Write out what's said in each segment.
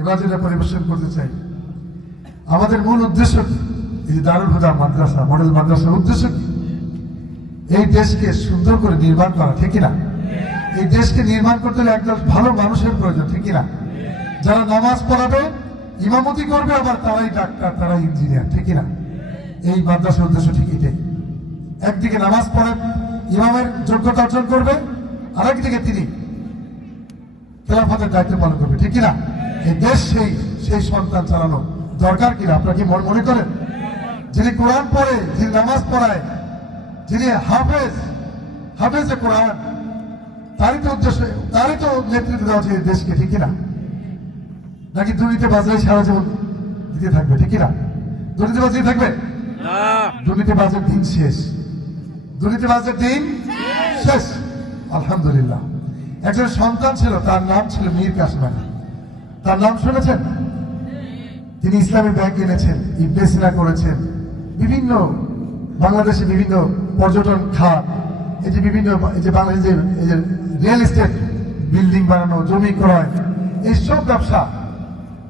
এবার পরিবেশন করতে চাই, আমাদের মূল উদ্দেশ্য কি? এই দারুল হুদা মাদ্রাসা, মডেল মাদ্রাসার উদ্দেশ্য কি? এই দেশকে সুন্দর করে নির্মাণ করা, ঠিক না এই দেশকে নির্মাণ করতে হলে একদম ভালো মানুষের প্রয়োজন, ঠিক না যারা নামাজ পড়াবে, ইমামতি করবে, আবার তারাই ডাক্তার, তারাই ইঞ্জিনিয়ার, ঠিক না এই মাদ্রাসার উদ্দেশ্য ঠিক এটাই। একদিকে নামাজ পড়ে, ইমামের যোগ্যতা অর্জন করবে, আরেকদিকে তিনি খেলাফতের দায়িত্ব পালন করবে, ঠিক কিনা? দেশ সেই সেই সন্তান চালানো দরকার কিনা আপনারা কি মনে করেন? যিনি কোরআন পড়ে যিনি নামাজ পড়ায় যিনি হাফেজ হাফেজে কোরআন তারই তো উদ্দেশ্য তারই তো নেতৃত্ব দেওয়া উচিত দেশকে ঠিক কিনা? নাকি দুর্নীতি বাজারে সারা জীবন দিতে থাকবে ঠিক কিনা? দুর্নীতি বাজারে থাকবে? দুর্নীতিবাজের দিন শেষ। দুর্নীতিবাজের দিন শেষ। আলহামদুলিল্লাহ। একজন সন্তান ছিল তার নাম ছিল মীর কাসিম আলী। তার নাম শুনেছেন? তিনি ইসলামী ব্যাংক এনেছেন ইবনে করেছেন। বিভিন্ন বাংলাদেশে বিভিন্ন পর্যটন খাত এই যে বিভিন্ন এই যে বাংলাদেশে এই যে রিয়েল এস্টেট বিল্ডিং বানানো, জমি ক্রয় এইসব ব্যবসা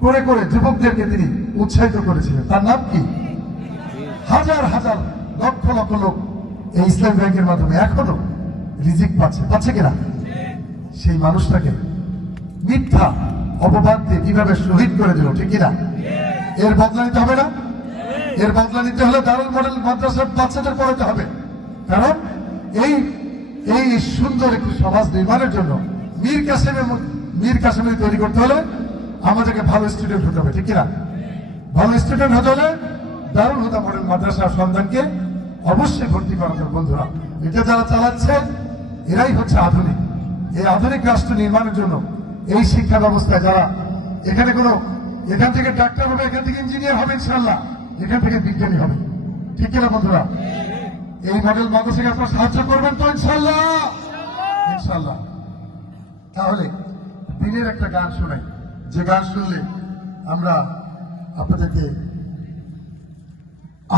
করে করে যুবকদেরকে তিনি উৎসাহিত করেছিলেন। তার নাম কি? হাজার হাজার লক্ষ লক্ষ লোক এই ইসলাম ব্যাংকের মাধ্যমে এখনও রিজিক পাচ্ছে। পাচ্ছে কিনা? সেই মানুষটাকে মিথ্যা অপবাদ দিয়ে কীভাবে শহীদ করে দিল, ঠিক কিনা? এর বদলা নিতে হবে না? এর বদলা নিতে হলে দারুল মডেল মাদ্রাসার বাচ্চাদের পড়াতে হবে। কারণ এই এই সুন্দর একটি সমাজ নির্মাণের জন্য মীর কাসেমের মত- মীর কাসেমের তৈরি করতে হলে আমাদেরকে ভালো স্টুডেন্ট হতে হবে, ঠিক কিনা? ভালো স্টুডেন্ট হতে হলে দারুল হুদা মডেল মাদ্রাসার সন্তানকে অবশ্যই ভর্তি হবে বন্ধুরা। এটা যারা চালাচ্ছে এরাই হচ্ছে আধুনিক। এই আধুনিক রাষ্ট্র নির্মাণের জন্য এই শিক্ষা ব্যবস্থায় যারা এখানে কোনো, এখান থেকে ডাক্তার হবে, এখান থেকে ইঞ্জিনিয়ার হবে ইনশাল্লাহ এখান থেকে বিজ্ঞানী হবে। ঠিক কিনা বন্ধুরা? এই মডেল মাদ্রাসাকে আপনারা সাহায্য করবেন তো ইনশাল্লাহ ইনশাল্লাহ তাহলে, দিনের একটা গান শোনাই। যে গান শুনলে আমরা আপনাদেরকে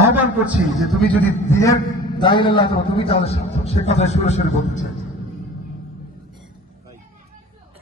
আহ্বান করছি যে তুমি যদি দিনের দায়ী আল্লাহ তুমি তাহলে সার্থক। সে কথায় সুরে বলতে চাই।